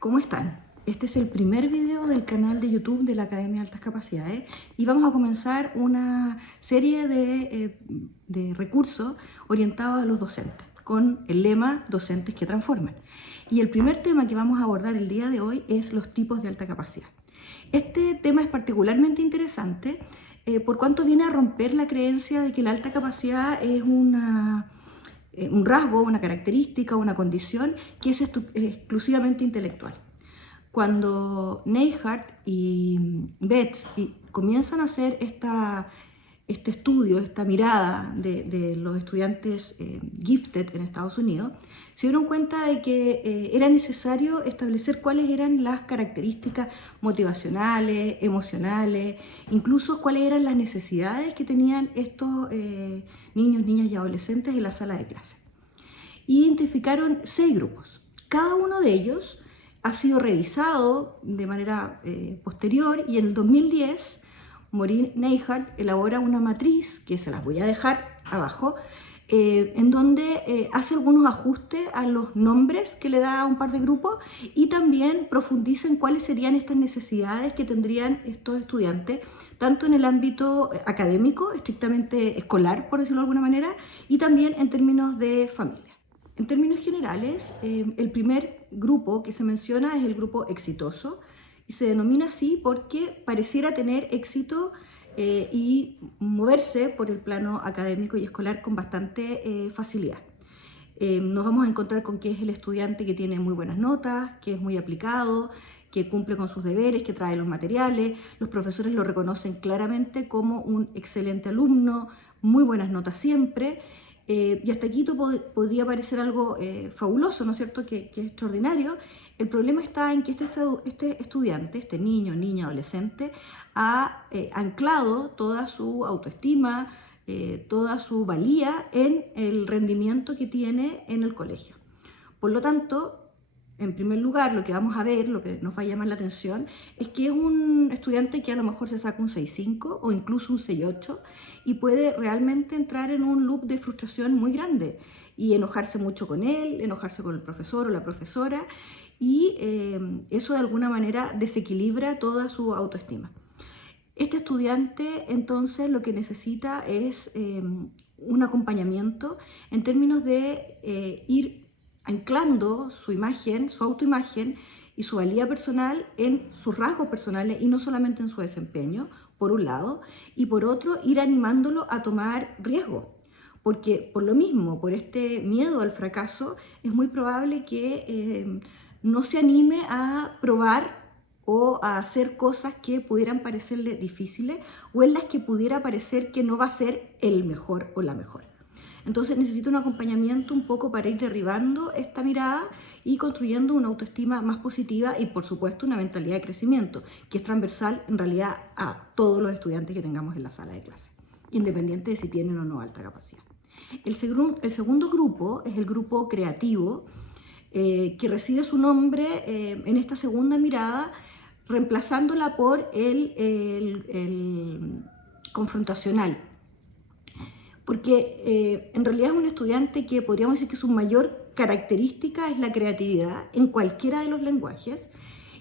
¿Cómo están? Este es el primer video del canal de YouTube de la Academia de Altas Capacidades y vamos a comenzar una serie de recursos orientados a los docentes con el lema Docentes que Transforman. Y el primer tema que vamos a abordar el día de hoy es los tipos de alta capacidad. Este tema es particularmente interesante por cuanto viene a romper la creencia de que la alta capacidad es un rasgo, una característica, una condición que es exclusivamente intelectual. Cuando Neihart y Betts comienzan a hacer este estudio, esta mirada de los estudiantes gifted en Estados Unidos, se dieron cuenta de que era necesario establecer cuáles eran las características motivacionales, emocionales, incluso cuáles eran las necesidades que tenían estos niños, niñas y adolescentes en la sala de clase. Identificaron 6 grupos. Cada uno de ellos ha sido revisado de manera posterior y en el 2010 Maureen Neihart elabora una matriz, que se las voy a dejar abajo, en donde hace algunos ajustes a los nombres que le da a un par de grupos y también profundiza en cuáles serían estas necesidades que tendrían estos estudiantes, tanto en el ámbito académico, estrictamente escolar, por decirlo de alguna manera, y también en términos de familia. En términos generales, el primer grupo que se menciona es el grupo exitoso y se denomina así porque pareciera tener éxito y moverse por el plano académico y escolar con bastante facilidad. Nos vamos a encontrar con que es el estudiante que tiene muy buenas notas, que es muy aplicado, que cumple con sus deberes, que trae los materiales. Los profesores lo reconocen claramente como un excelente alumno, muy buenas notas siempre. Y hasta aquí podría parecer algo fabuloso, ¿no es cierto?, que es extraordinario. El problema está en que este estudiante, este niño, niña, adolescente, ha anclado toda su autoestima, toda su valía en el rendimiento que tiene en el colegio. Por lo tanto, en primer lugar, lo que vamos a ver, lo que nos va a llamar la atención, es que es un estudiante que a lo mejor se saca un 6.5 o incluso un 6.8 y puede realmente entrar en un loop de frustración muy grande y enojarse mucho con él, enojarse con el profesor o la profesora y eso de alguna manera desequilibra toda su autoestima. Este estudiante entonces lo que necesita es un acompañamiento en términos de ir anclando su imagen, su autoimagen y su valía personal en sus rasgos personales y no solamente en su desempeño, por un lado, y por otro, ir animándolo a tomar riesgo. Porque por lo mismo, por este miedo al fracaso, es muy probable que no se anime a probar o a hacer cosas que pudieran parecerle difíciles o en las que pudiera parecer que no va a ser el mejor o la mejor. Entonces necesita un acompañamiento un poco para ir derribando esta mirada y construyendo una autoestima más positiva y por supuesto una mentalidad de crecimiento que es transversal en realidad a todos los estudiantes que tengamos en la sala de clase, independiente de si tienen o no alta capacidad. El segundo grupo es el grupo creativo, que recibe su nombre en esta segunda mirada, reemplazándola por el confrontacional. Porque en realidad es un estudiante que podríamos decir que su mayor característica es la creatividad en cualquiera de los lenguajes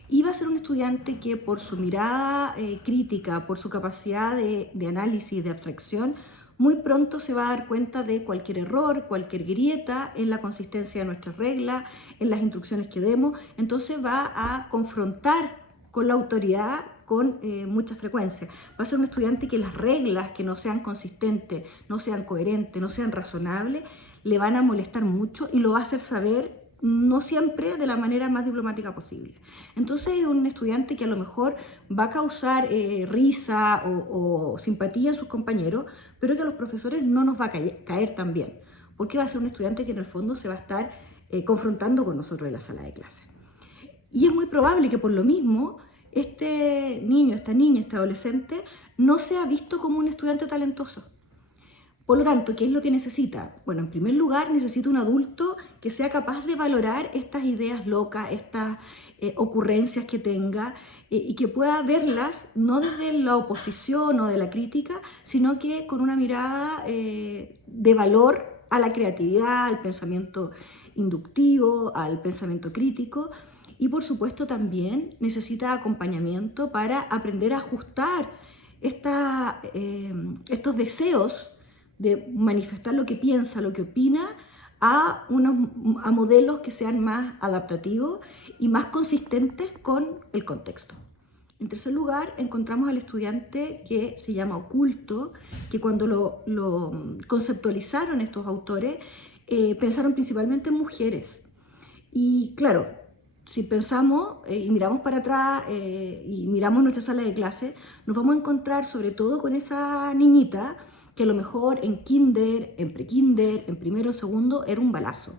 y va a ser un estudiante que por su mirada crítica, por su capacidad de análisis, de abstracción, muy pronto se va a dar cuenta de cualquier error, cualquier grieta en la consistencia de nuestras reglas, en las instrucciones que demos. Entonces va a confrontar con la autoridad con mucha frecuencia. Va a ser un estudiante que las reglas que no sean consistentes, no sean coherentes, no sean razonables, le van a molestar mucho y lo va a hacer saber no siempre de la manera más diplomática posible. Entonces es un estudiante que a lo mejor va a causar risa o simpatía en sus compañeros, pero que a los profesores no nos va a caer tan bien, porque va a ser un estudiante que en el fondo se va a estar confrontando con nosotros en la sala de clase. Y es muy probable que por lo mismo este niño, esta niña, este adolescente no sea visto como un estudiante talentoso. Por lo tanto, ¿qué es lo que necesita? Bueno, en primer lugar, necesita un adulto que sea capaz de valorar estas ideas locas, estas ocurrencias que tenga y que pueda verlas no desde la oposición o de la crítica, sino que con una mirada de valor a la creatividad, al pensamiento inductivo, al pensamiento crítico y por supuesto también necesita acompañamiento para aprender a ajustar estos deseos de manifestar lo que piensa, lo que opina, a modelos que sean más adaptativos y más consistentes con el contexto. En tercer lugar, encontramos al estudiante que se llama oculto, que cuando lo conceptualizaron estos autores, pensaron principalmente en mujeres. Y claro, si pensamos y miramos para atrás y miramos nuestra sala de clase, nos vamos a encontrar sobre todo con esa niñita que a lo mejor en kinder, en prekinder, en primero o segundo era un balazo.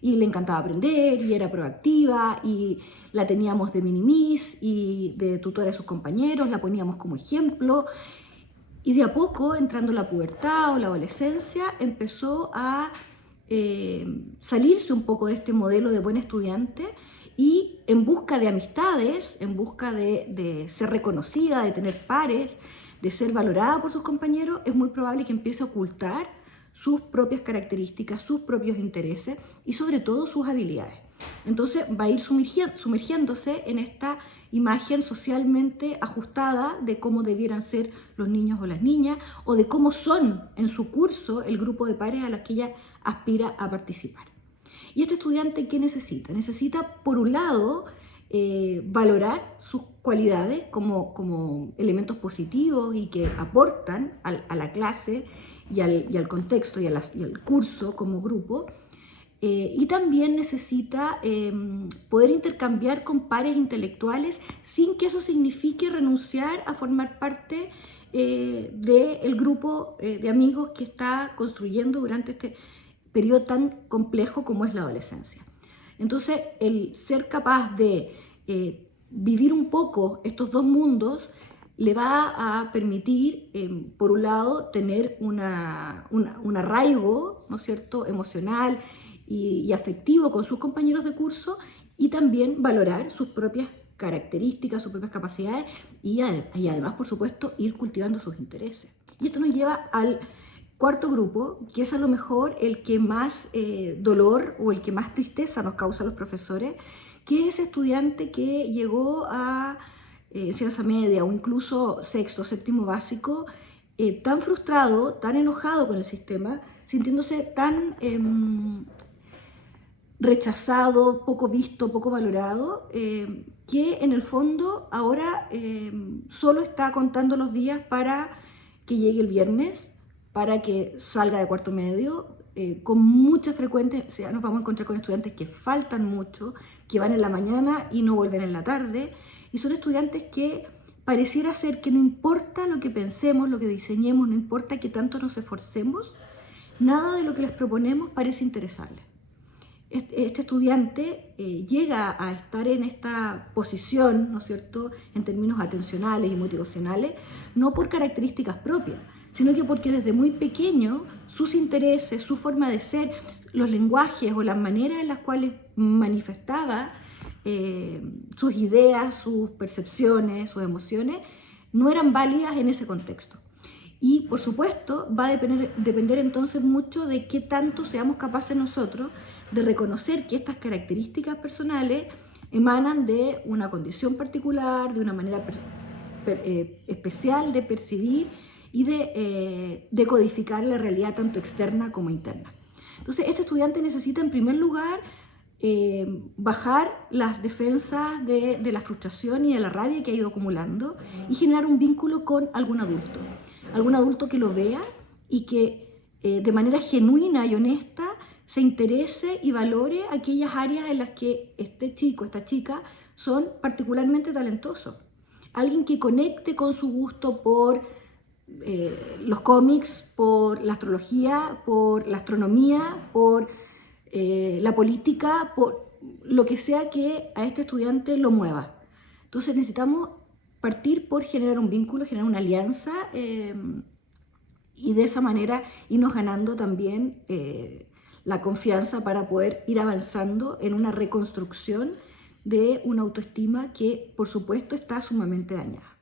Y le encantaba aprender y era proactiva y la teníamos de minimis y de tutora de sus compañeros, la poníamos como ejemplo. Y de a poco, entrando la pubertad o la adolescencia, empezó a salirse un poco de este modelo de buen estudiante y en busca de amistades, en busca de ser reconocida, de tener pares, de ser valorada por sus compañeros, es muy probable que empiece a ocultar sus propias características, sus propios intereses y sobre todo sus habilidades. Entonces va a ir sumergiéndose en esta imagen socialmente ajustada de cómo debieran ser los niños o las niñas o de cómo son en su curso el grupo de pares a las que ella aspira a participar. ¿Y este estudiante qué necesita? Necesita, por un lado, valorar sus cualidades como elementos positivos y que aportan a la clase y al contexto y al curso como grupo, y también necesita poder intercambiar con pares intelectuales sin que eso signifique renunciar a formar parte del grupo de amigos que está construyendo durante este periodo tan complejo como es la adolescencia. Entonces, el ser capaz de vivir un poco estos dos mundos le va a permitir, por un lado, tener un arraigo, ¿no es cierto?, emocional y afectivo con sus compañeros de curso y también valorar sus propias características, sus propias capacidades y además, por supuesto, ir cultivando sus intereses. Y esto nos lleva al cuarto grupo, que es a lo mejor el que más dolor o el que más tristeza nos causa a los profesores, que es ese estudiante que llegó a enseñanza media o incluso sexto, séptimo básico, tan frustrado, tan enojado con el sistema, sintiéndose tan rechazado, poco visto, poco valorado, que en el fondo ahora solo está contando los días para que llegue el viernes, para que salga de cuarto medio. Con mucha frecuencia nos vamos a encontrar con estudiantes que faltan mucho, que van en la mañana y no vuelven en la tarde, y son estudiantes que pareciera ser que no importa lo que pensemos, lo que diseñemos, no importa que tanto nos esforcemos, nada de lo que les proponemos parece interesarles. Este estudiante llega a estar en esta posición, ¿no es cierto?, en términos atencionales y motivacionales, no por características propias, sino que porque desde muy pequeño sus intereses, su forma de ser, los lenguajes o las maneras en las cuales manifestaba sus ideas, sus percepciones, sus emociones, no eran válidas en ese contexto. Y por supuesto va a depender entonces mucho de qué tanto seamos capaces nosotros de reconocer que estas características personales emanan de una condición particular, de una manera especial de percibir y de decodificar la realidad tanto externa como interna. Entonces, este estudiante necesita en primer lugar bajar las defensas de la frustración y de la rabia que ha ido acumulando y generar un vínculo con algún adulto que lo vea y que de manera genuina y honesta se interese y valore aquellas áreas en las que este chico, esta chica son particularmente talentosos. Alguien que conecte con su gusto por los cómics, por la astrología, por la astronomía, por la política, por lo que sea que a este estudiante lo mueva. Entonces necesitamos partir por generar un vínculo, generar una alianza y de esa manera irnos ganando también la confianza para poder ir avanzando en una reconstrucción de una autoestima que, por supuesto, está sumamente dañada.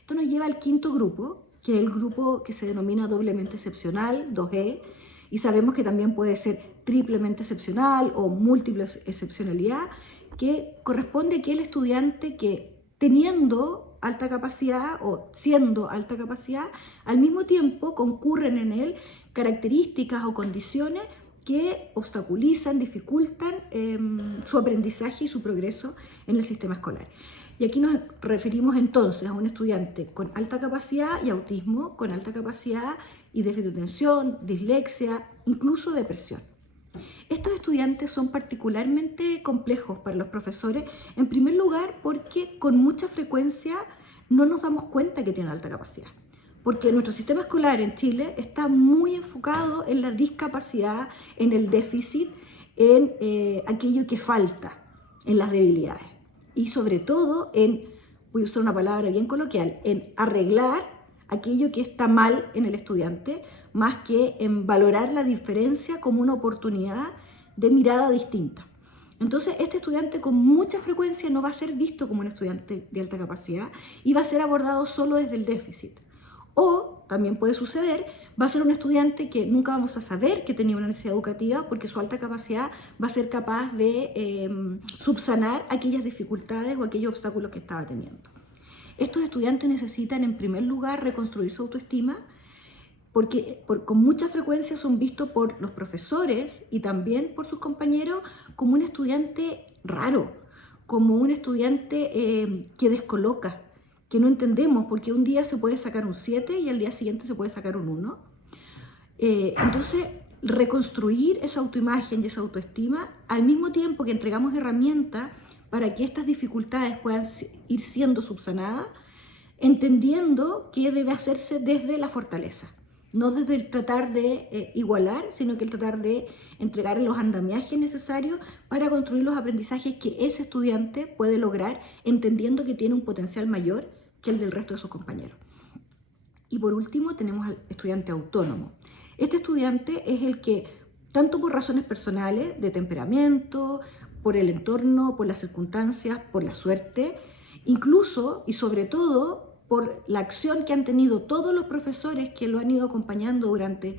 Esto nos lleva al quinto grupo, que es el grupo que se denomina doblemente excepcional, 2E, y sabemos que también puede ser triplemente excepcional o múltiple excepcionalidad, que corresponde a aquel estudiante que, teniendo alta capacidad o siendo alta capacidad, al mismo tiempo concurren en él características o condiciones que obstaculizan, dificultan su aprendizaje y su progreso en el sistema escolar. Y aquí nos referimos entonces a un estudiante con alta capacidad y autismo, con alta capacidad y déficit de atención, dislexia, incluso depresión. Estos estudiantes son particularmente complejos para los profesores, en primer lugar porque con mucha frecuencia no nos damos cuenta que tienen alta capacidad. Porque nuestro sistema escolar en Chile está muy enfocado en la discapacidad, en el déficit, en aquello que falta, en las debilidades. Y sobre todo en, voy a usar una palabra bien coloquial, en arreglar aquello que está mal en el estudiante, más que en valorar la diferencia como una oportunidad de mirada distinta. Entonces, este estudiante con mucha frecuencia no va a ser visto como un estudiante de alta capacidad y va a ser abordado solo desde el déficit. O, también puede suceder, va a ser un estudiante que nunca vamos a saber que tenía una necesidad educativa porque su alta capacidad va a ser capaz de subsanar aquellas dificultades o aquellos obstáculos que estaba teniendo. Estos estudiantes necesitan, en primer lugar, reconstruir su autoestima porque con mucha frecuencia son vistos por los profesores y también por sus compañeros como un estudiante raro, como un estudiante que descoloca, que no entendemos, porque un día se puede sacar un 7 y al día siguiente se puede sacar un 1. Entonces, reconstruir esa autoimagen y esa autoestima, al mismo tiempo que entregamos herramientas para que estas dificultades puedan ir siendo subsanadas, entendiendo que debe hacerse desde la fortaleza, no desde el tratar de igualar, sino que el tratar de entregar los andamiajes necesarios para construir los aprendizajes que ese estudiante puede lograr, entendiendo que tiene un potencial mayor que el del resto de sus compañeros. Y por último tenemos al estudiante autónomo. Este estudiante es el que, tanto por razones personales, de temperamento, por el entorno, por las circunstancias, por la suerte, incluso y sobre todo por la acción que han tenido todos los profesores que lo han ido acompañando durante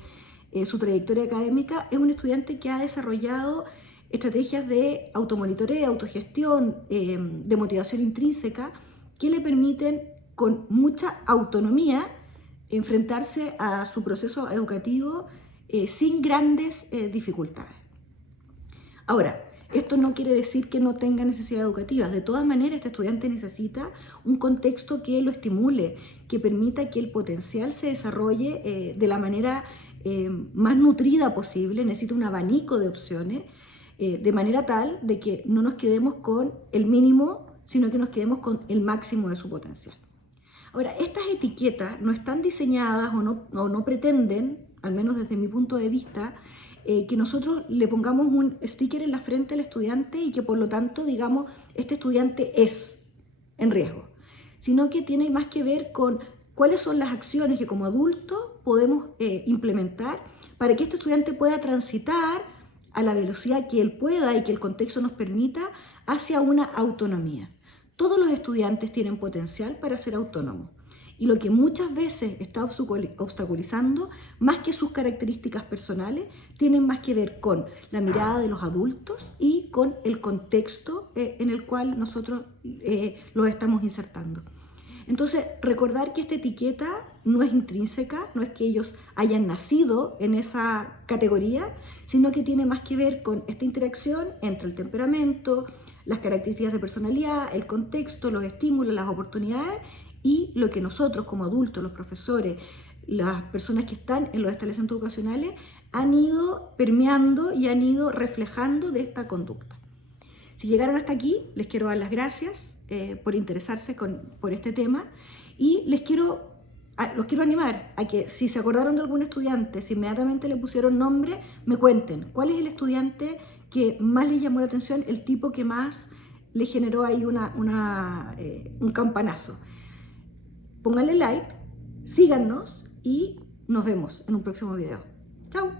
su trayectoria académica, es un estudiante que ha desarrollado estrategias de automonitoreo, autogestión, de motivación intrínseca, que le permiten con mucha autonomía enfrentarse a su proceso educativo sin grandes dificultades. Ahora, esto no quiere decir que no tenga necesidades educativas. De todas maneras, este estudiante necesita un contexto que lo estimule, que permita que el potencial se desarrolle de la manera más nutrida posible. Necesita un abanico de opciones, de manera tal de que no nos quedemos con el mínimo, sino que nos quedemos con el máximo de su potencial. Ahora, estas etiquetas no están diseñadas o no pretenden, al menos desde mi punto de vista, que nosotros le pongamos un sticker en la frente al estudiante y que por lo tanto digamos, este estudiante es en riesgo, sino que tiene más que ver con cuáles son las acciones que como adultos podemos implementar para que este estudiante pueda transitar a la velocidad que él pueda y que el contexto nos permita hacia una autonomía. Todos los estudiantes tienen potencial para ser autónomos y lo que muchas veces está obstaculizando, más que sus características personales, tienen más que ver con la mirada de los adultos y con el contexto en el cual nosotros los estamos insertando. Entonces, recordar que esta etiqueta no es intrínseca, no es que ellos hayan nacido en esa categoría, sino que tiene más que ver con esta interacción entre el temperamento, las características de personalidad, el contexto, los estímulos, las oportunidades y lo que nosotros como adultos, los profesores, las personas que están en los establecimientos educacionales han ido permeando y han ido reflejando de esta conducta. Si llegaron hasta aquí, les quiero dar las gracias por interesarse por este tema y los quiero animar a que si se acordaron de algún estudiante, si inmediatamente le pusieron nombre, me cuenten cuál es el estudiante que más les llamó la atención, el tipo que más le generó ahí un campanazo. Pónganle like, síganos y nos vemos en un próximo video. ¡Chao!